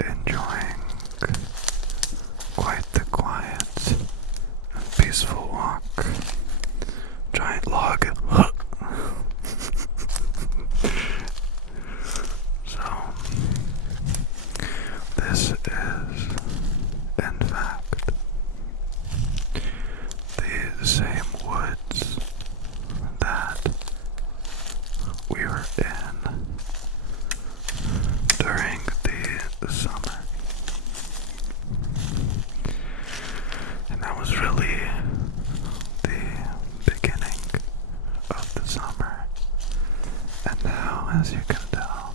enjoying quite the quiet and peaceful walk. Giant log. So, this is, in fact, the same woods that we were in during the summer. And that was really the beginning of the summer. And now, as you can tell,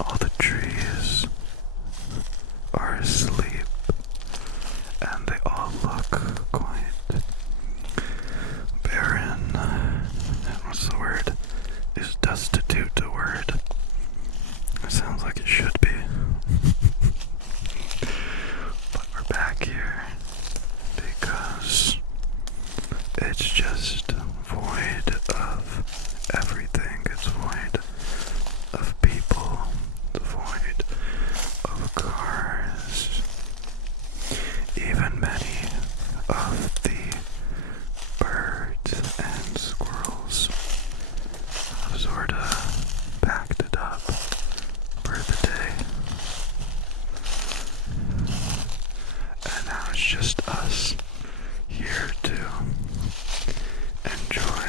all the trees are asleep and they all look quite barren. What's the word? Is destitute a word? It sounds like it should be. But we're back here because it's just void of everything. It's void of people, void of cars. Even many of the birds and squirrels have sorta packed it up for the day. And now it's just us here to enjoy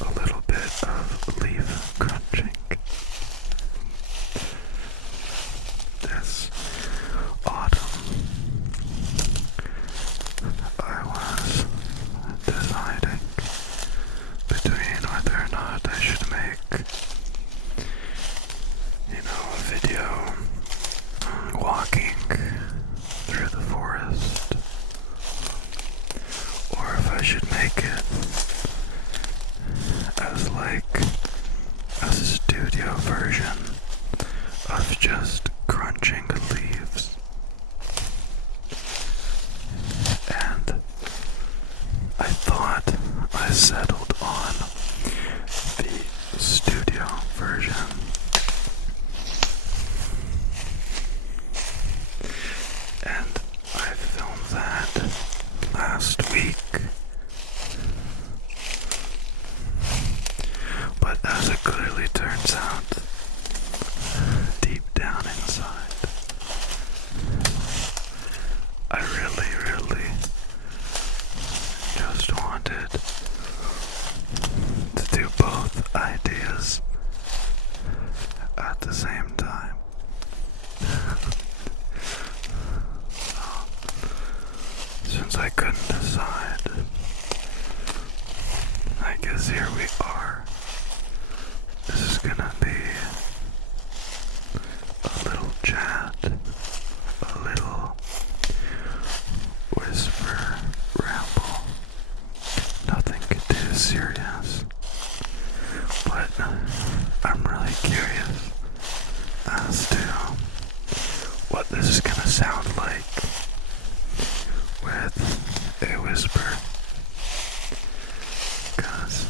a little bit of leaf crunching. This autumn, I was deciding between whether or not I should make, a video walking through the forest, or if I should make it as a studio version of just crunching leaves. And I thought I settled on the studio version. And I filmed that last week. But as it clearly turns out, deep down inside, I really just wanted to do both ideas at the same time. Since I couldn't decide, I guess here we are. This is gonna be a little chat, a little whisper ramble, nothing too serious, but I'm really curious as to what this is gonna sound like with a whisper, because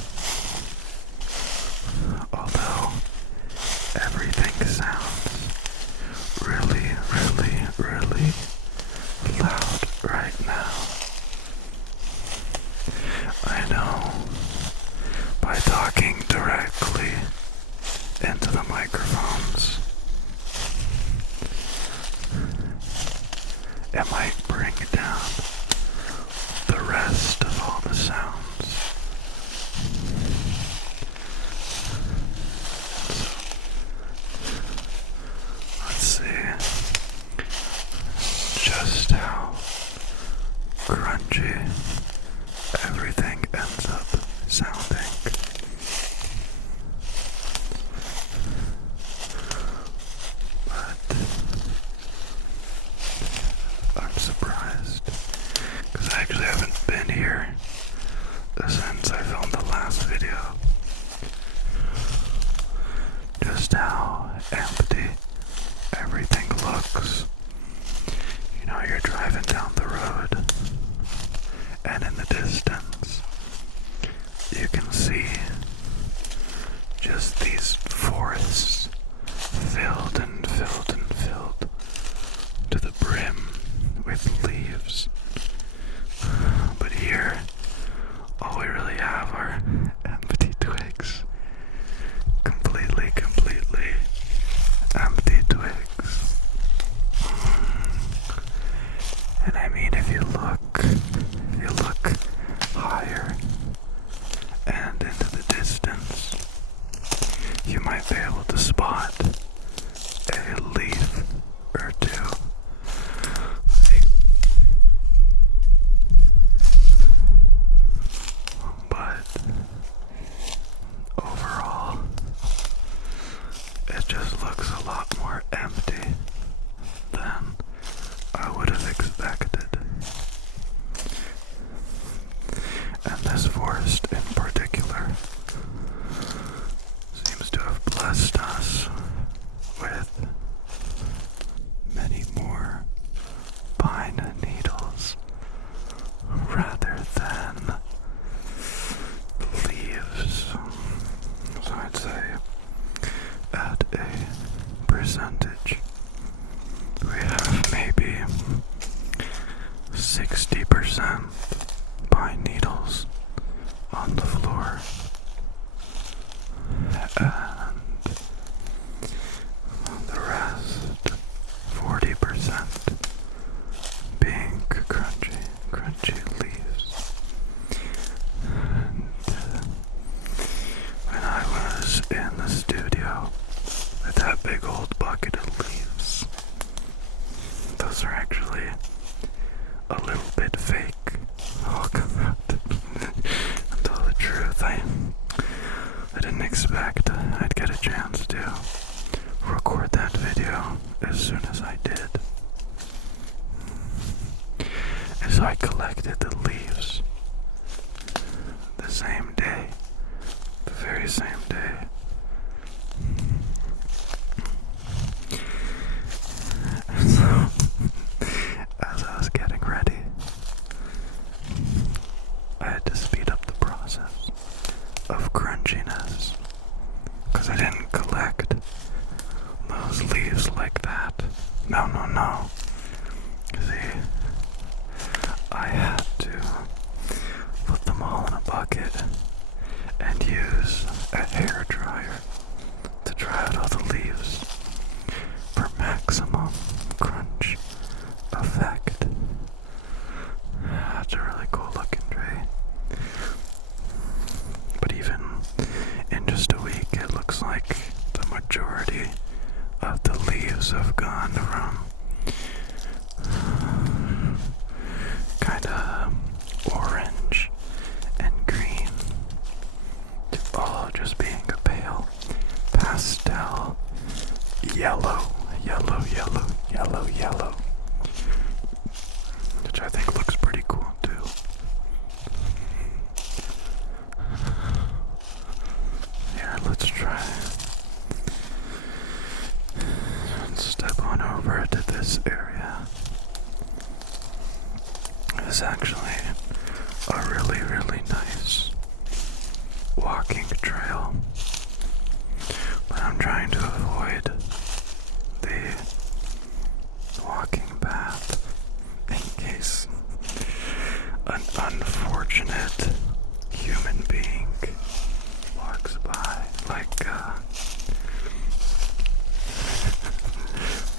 although everything sounds really loud right now, I know by talking directly into the microphones, it might bring down the rest of all the sounds. So, let's see just how crunchy everything ends up sounding. But I'm surprised, because I actually haven't been here since I filmed the last video. Just how empty everything looks. You're driving down the road, and in the distance, you can see just these forests filled empty twigs. And I mean, if you look higher and into the distance, you might be able to spot a leaf or two. But overall, it just looks a lot more empty than I would have expected. And this forest in particular seems to have blessed us with many more pine needles rather than leaves. So I'd say at a percentage, we have maybe 60% pine needles on the floor, and the rest, 40%, being crunchy leaves. And when I was in the studio with that big old bucket of leaves, those are actually a little bit fake. Oh, come on. To tell the truth, I didn't expect I'd get a chance to record that video as soon as I did. And so I collected the leaves the same day, the very same day. And so, as I was getting ready, I had to speed up the process of crunchiness, because I didn't collect those leaves like that. No. See, I had to put them all in a bucket and use a hair dryer to dry out all the leaves for maximum crunch effect. That's a really cool looking tree. But even in just a week, it looks like the majority of the leaves have gone from kind of orange and green to all just being a pale pastel yellow, which I think looks pretty cool too. Here, let's try and step on over to this area. It's actually a really nice walking trail, but I'm trying to avoid the walking path in case an unfortunate human being walks by, like,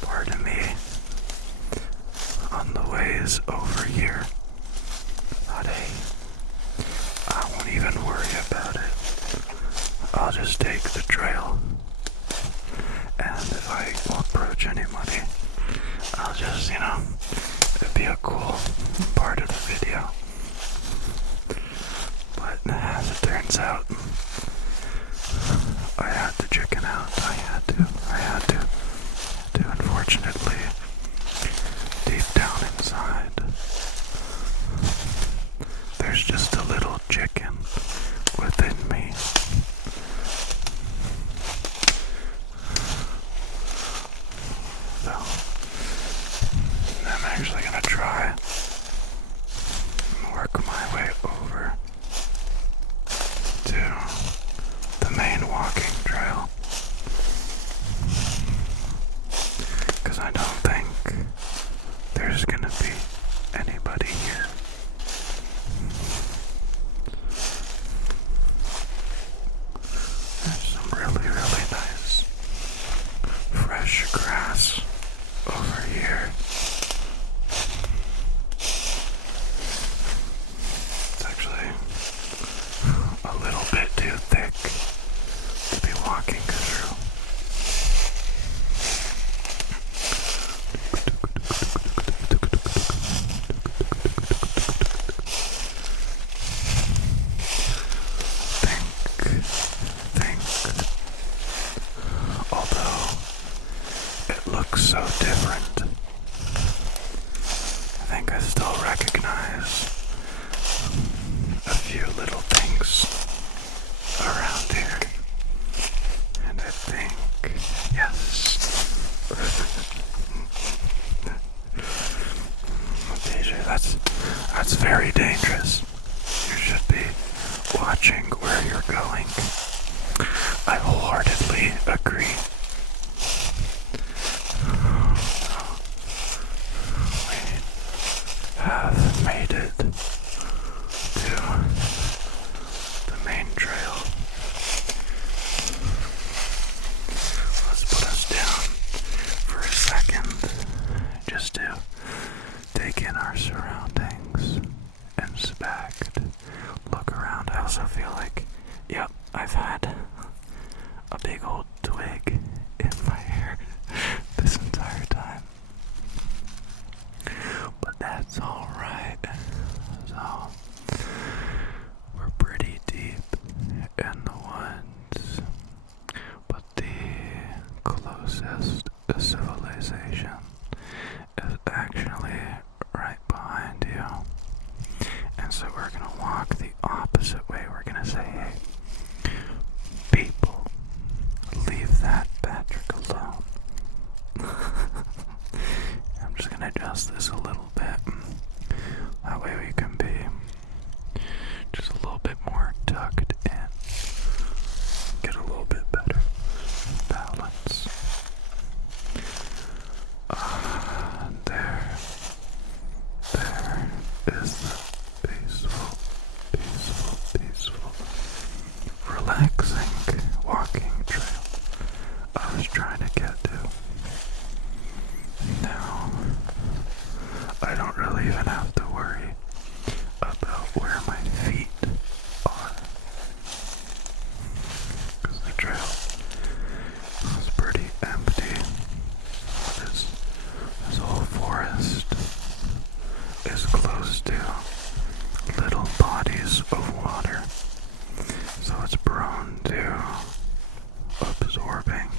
pardon me, on the ways over here. But hey, I won't even worry about it. I'll just take the trail, and if I approach anybody, I'll just, it'd be a cool part of the video. But as it turns out, I had to chicken out. I had to. Unfortunately, deep down inside, there's just a little chicken within me. So, I'm actually gonna try and work my way over to the main walking trail. lush grass over here. It's actually a little bit too thick to be walking through. Although it looks so different, I think I still recognize a few little things around here. And I think, yes. DJ, that's very dangerous. You should be watching where you're going. I wholeheartedly agree. We have made it to the main trail. Let's put us down for a second just to take in our surroundings, inspect, look around. I also feel like, yep, I've had a big old twig in my hair this entire time. But that's alright. So, we're pretty deep in the woods, but the closest civilization is actually right behind you. And so we're gonna walk the opposite way. We're gonna say, hey, people, leave that Patrick alone. I'm just gonna adjust this a little bit. That way we can be just a little bit more tucked in. Get a little bit better balance. There is the peaceful, relaxing walking trail I was trying to get to. Now, I don't really even have to worry about where my feet are, because the trail was pretty empty. This whole forest is close to little bodies of water, so it's prone to absorbing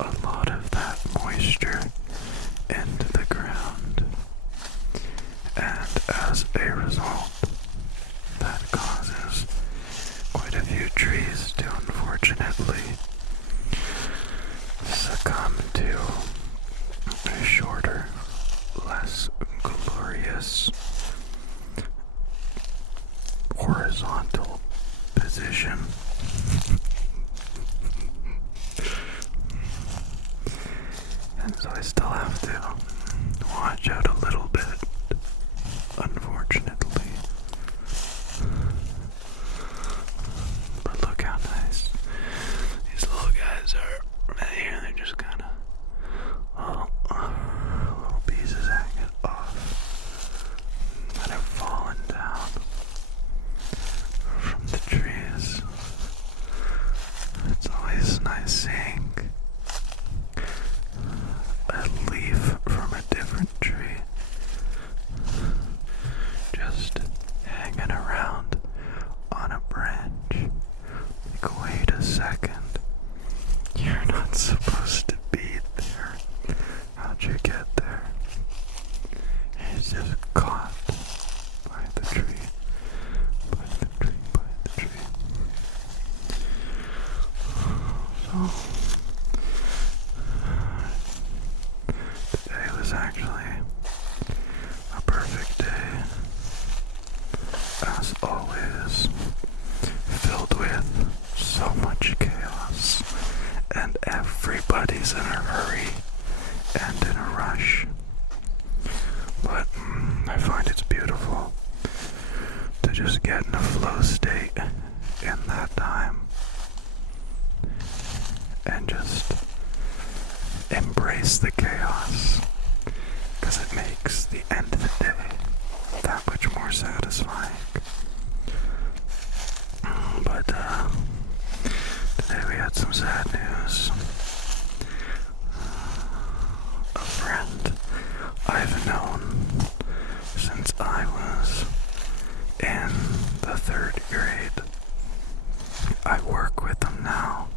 a lot of that moisture into the ground, and as a result, that causes quite a few trees to unfortunately succumb to a shorter, less glorious horizontal position. And so I still have to watch out a little bit, unfortunately. But look how nice these little guys are right here. They're just kind of little pieces hanging off that have fallen down from the trees. It's always nice seeing a leaf from a different tree just hanging around on a branch. Like, wait a second, you're not supposed to be there. How'd you get there? He's just caught by the tree, by the tree. So today was actually a perfect day, as always, filled with so much chaos, and everybody's in a hurry and in a rush. But I find it's beautiful to just get in a flow state in that time and just immerse embrace the chaos, because it makes the end of the day that much more satisfying. But today we had some sad news. A friend I've known since I was in the 3rd grade. I work with him now.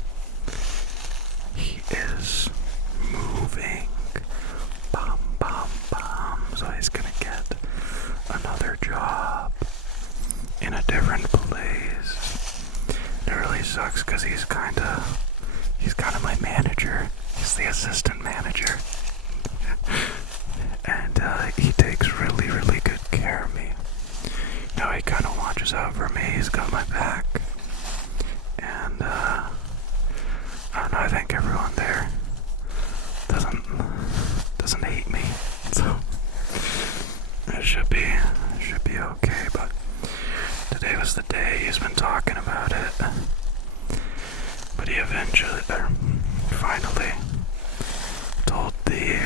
He is moving. Bum, bum, bum. So he's gonna get another job in a different place. It really sucks because he's kinda my manager. He's the assistant manager. And he takes really, really good care of me. You know, he kind of watches out for me. He's got my back. And I don't know, I think everyone there doesn't hate me. So it should be okay. But today was the day. He's been talking about it. But he finally told the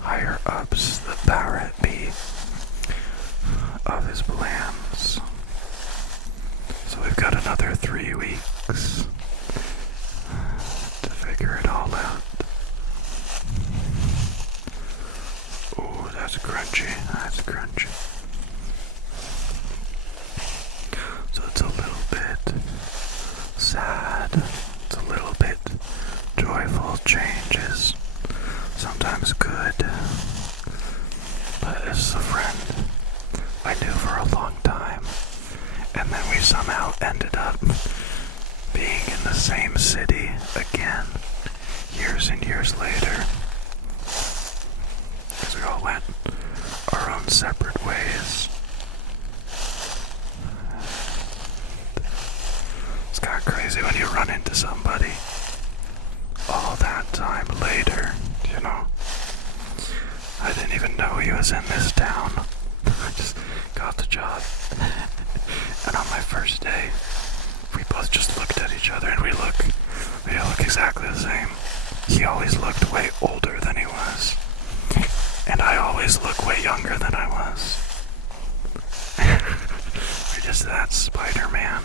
higher ups, the power at me, of his plans. So we've got another 3 weeks to figure it all out. Oh, that's crunchy. So it's a little bit sad. It's a little bit joyful. Changes. Sometimes good. But this is a friend I knew for a long time. And then we somehow ended up being in the same city again, years and years later. Because we all went our own separate ways. It's kind of crazy when you run into somebody all that time later, you know. I didn't even know he was in this town. I just got the job. And on my first day, we both just looked at each other and we look exactly the same. He always looked way older than he was. And I always look way younger than I was. We're just that Spider-Man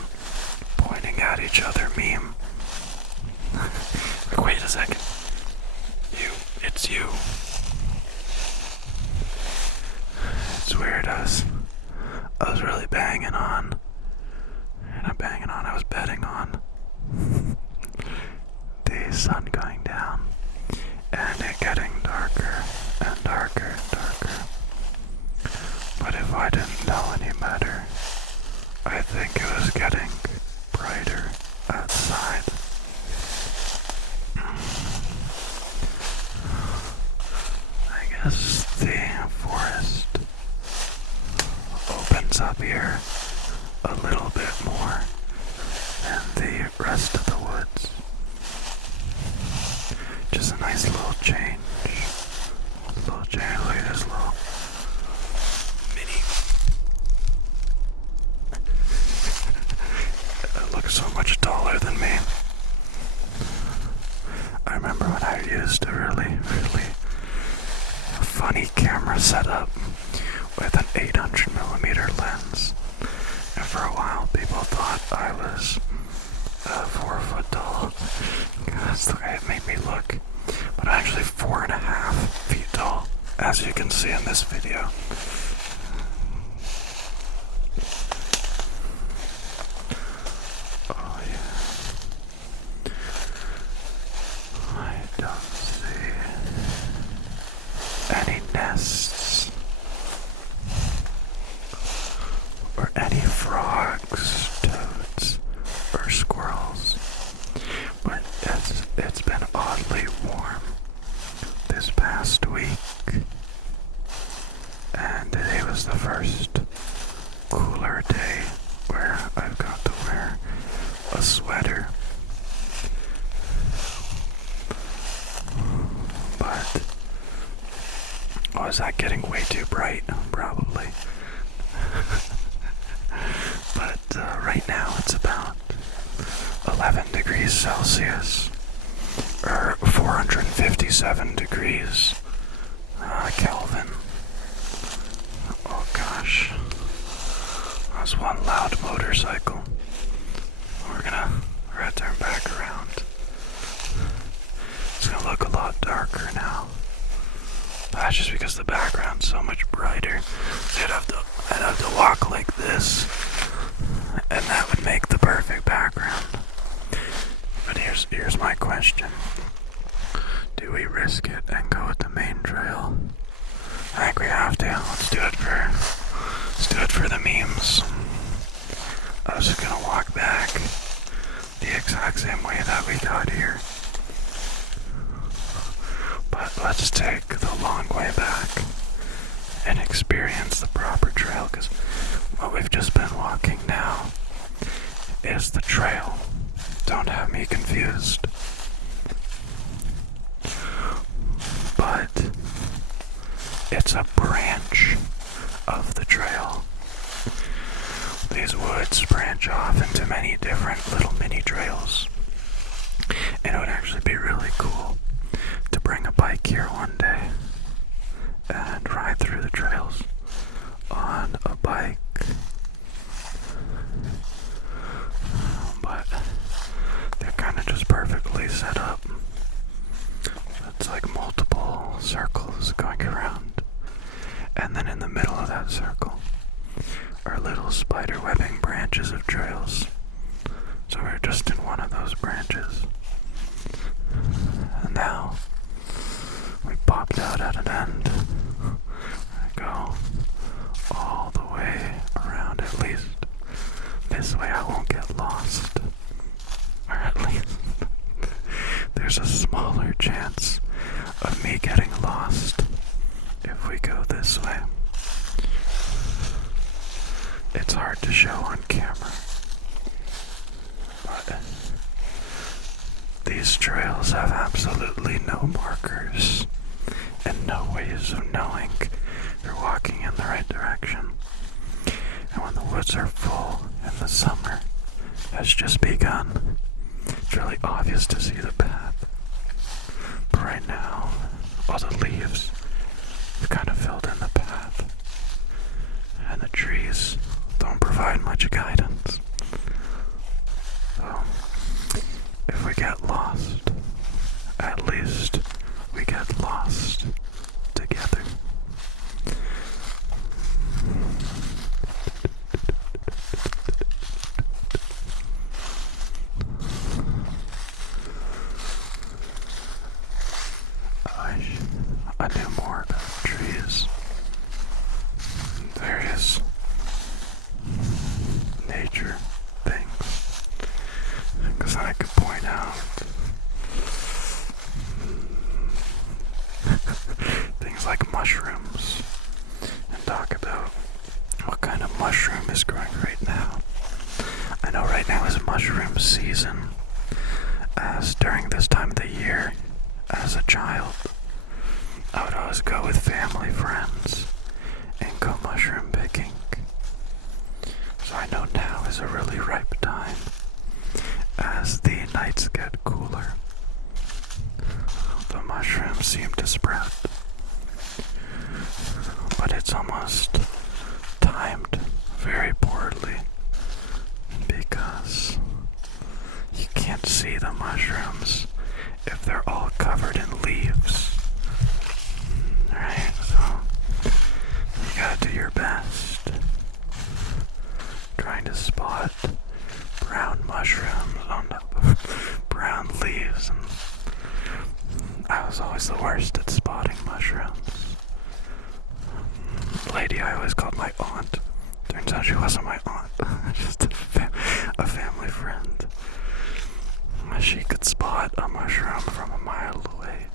pointing at each other meme. Like, wait a second. It's you. It's weird, I was really banging on. I was betting on the sun going down and it getting darker and darker and darker. But if I didn't know any better, I think it was getting brighter outside. I guess the forest opens up here a little bit more than the rest of the woods. Just a nice little change. Look at this little mini. It looks so much taller than me. I remember when I used a really funny camera setup with an 800mm lens. And for a while, people thought I was 4 foot tall. That's the way it made me look. But I'm actually 4.5 feet tall, as you can see in this video. Oh yeah. I don't see any nests or any frogs, toads, or squirrels, but it's been oddly warm this past week, and today was the first cooler day where I've got to wear a sweater. But is that getting way too bright? Probably. But right now it's about 11 degrees Celsius, or 457 degrees Kelvin. Oh gosh, that's one loud motorcycle. We're gonna turn back around. It's gonna look a lot darker now. That's just because the background's so much brighter. So I'd have to walk like this, and that would make the perfect background. But here's my question. Do we risk it and go with the main trail? I think we have to. Let's do it for the memes. I was just gonna walk back the exact same way that we got here. But let's take the long way back and experience the proper trail, because what we've just been walking now is the trail. Don't have me confused. But it's a branch of the trail. These woods branch off into many different little mini trails. And it would actually be really cool to bring a bike here one day and ride through the trails on a bike. But they're kind of just perfectly set up. It's like multiple circles going around. And then in the middle of that circle are little spider webbing branches of trails. So we're just in one of those branches. And now we popped out at an end. I go all the way around, at least. This way I won't get lost. Or at least there's a smaller chance of me getting lost if we go this way. It's hard to show on camera, but these trails have absolutely no markers and no ways of knowing you're walking in the right direction. And when the woods are full and the summer has just begun, it's really obvious to see the path. But right now, all the leaves have kind of filled in the path, and the trees don't provide much guidance. So, if we get lost, at least we get lost together. I knew more about trees, various nature things, because I could point out things like mushrooms and talk about what kind of mushroom is growing right now. I know right now is mushroom season, as during this time of the year, as a child, I would always go with family friends and go mushroom picking. So I know now is a really ripe time as the nights get cooler. The mushrooms seem to sprout, but it's almost timed very poorly because you can't see the mushrooms if they're all covered in leaves. Right, so you gotta do your best trying to spot brown mushrooms on the brown leaves, and I was always the worst at spotting mushrooms. The lady I always called my aunt, turns out she wasn't my aunt, just a family friend. She could spot a mushroom from a mile away.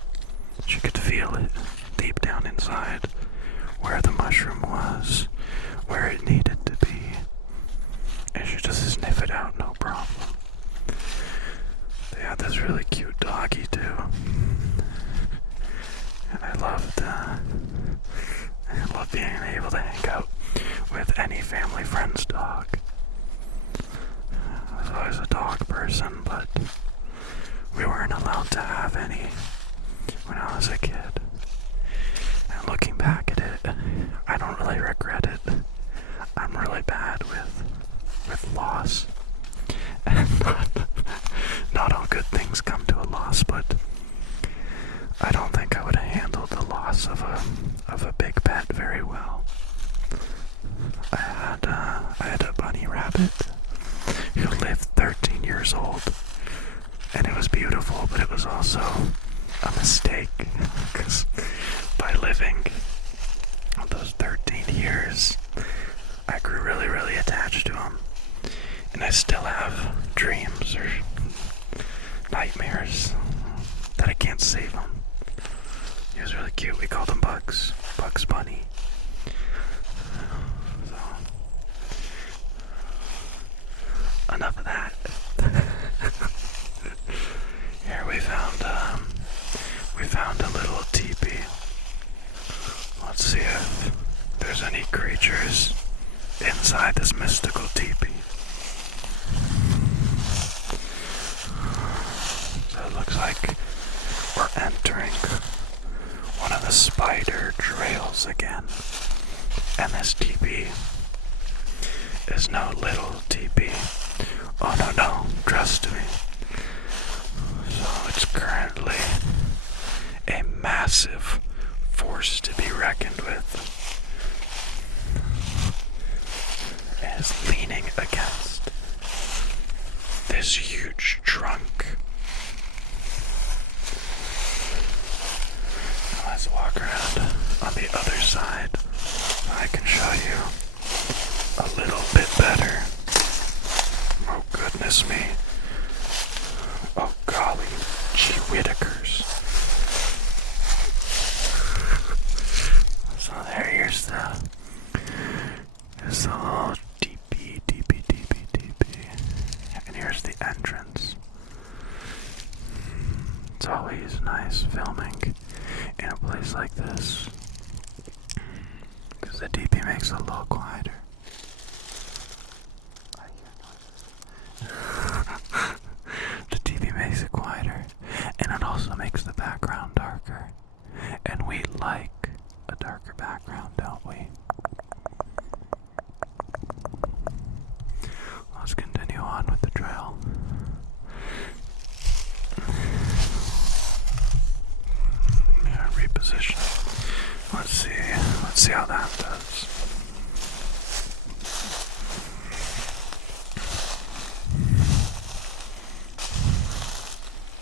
She could feel it deep down inside, where the mushroom was, where it needed to be, and she just sniff it out, no problem. They had this really cute doggy too, and I loved being able to hang out with any family friend's dog. I was always a dog person, but we weren't allowed to have any when I was a kid. And looking back at it, I don't really regret it. I'm really bad with loss. And not all good things come to a loss, but I don't think I would have handled the loss of a big pet very well. I had a bunny rabbit who lived 13 years old, and it was beautiful, but it was also a mistake, because by living those 13 years, I grew really, really attached to him, and I still have dreams or nightmares that I can't save him. He was really cute. We called him Bugs Bunny. So, enough of that. Here we found a little teepee. Let's see if there's any creatures inside this mystical teepee. So it looks like we're entering one of the spider trails again. And this teepee is no little teepee. Oh no, trust me. So it's currently a massive force to be reckoned with. It is leaning against this huge trunk. Let's walk around on the other side. I can show you a little bit better. Oh goodness me. Oh golly, gee whittakers. So here's the little teepee. And here's the entrance. It's always nice filming in a place like this, because the teepee makes it a little quieter. The teepee makes it quieter, and it also makes the background darker. And we like a darker background, don't we? Let's continue on with the trail. Yeah, reposition. Let's see how that does.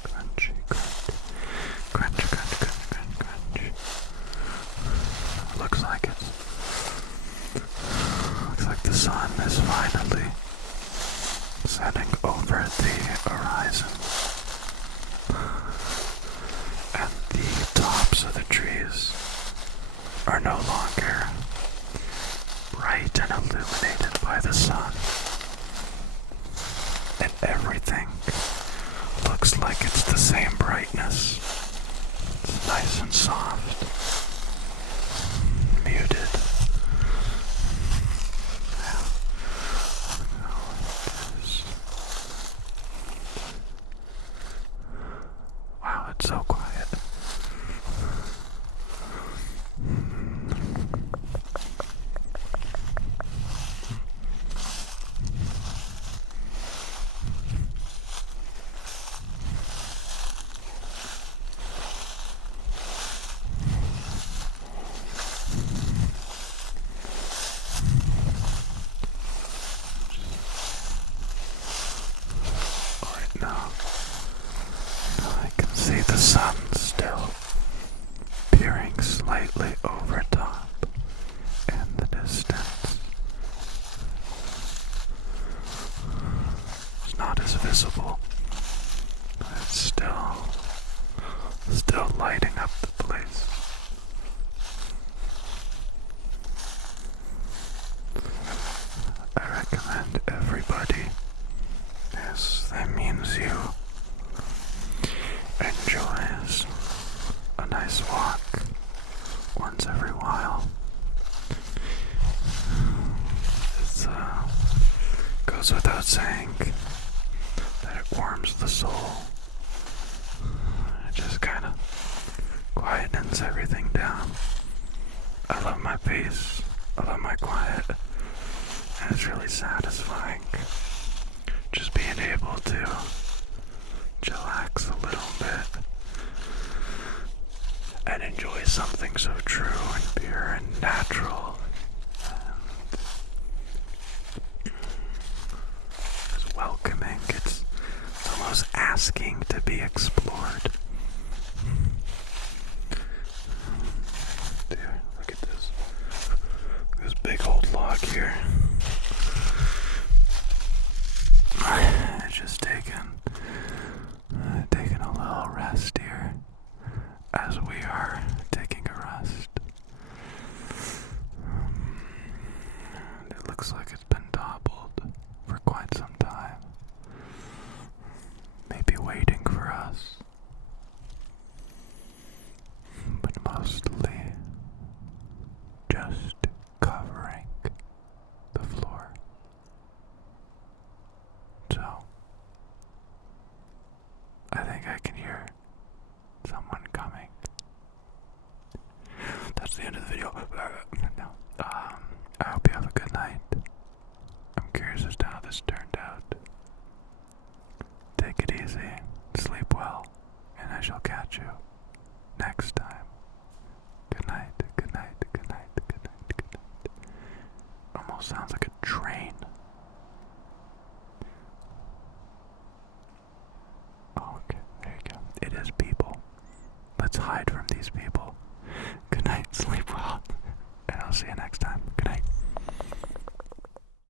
Crunchy, crunch. Looks like the sun is finally setting over the horizon, and the tops of the trees are no longer bright and illuminated by the sun, and everything looks like it's the same brightness. It's nice and soft, muted. Wow, it's so quiet. Now I can see the sun still peering slightly over top in the distance. It's not as visible, but it's still lighting up the place. I recommend everybody, yes, that means you, enjoys a nice walk once every while. It goes without saying that it warms the soul It just kind of quietens everything down. I love my peace. I love my quiet. And it's really satisfying. Just being able to chillax a little bit and enjoy something so true and pure and natural. It's welcoming. It's almost asking to be explored. There, look at this big old log here. Just taking a little rest here as we are taking a rest. It looks like it's been toppled for quite some time. Maybe waiting for us. But mostly just covering the floor. So, I think I can hear someone coming. That's the end of the video. No. I hope you have a good night. I'm curious as to how this turned out. Take it easy, sleep well, and I shall catch you next time. Good night, good night, good night, good night, good night. Almost sounds like a train. Oh, okay, there you go. It is people. Let's hide from these people. Good night, sleep well, and I'll see you next time.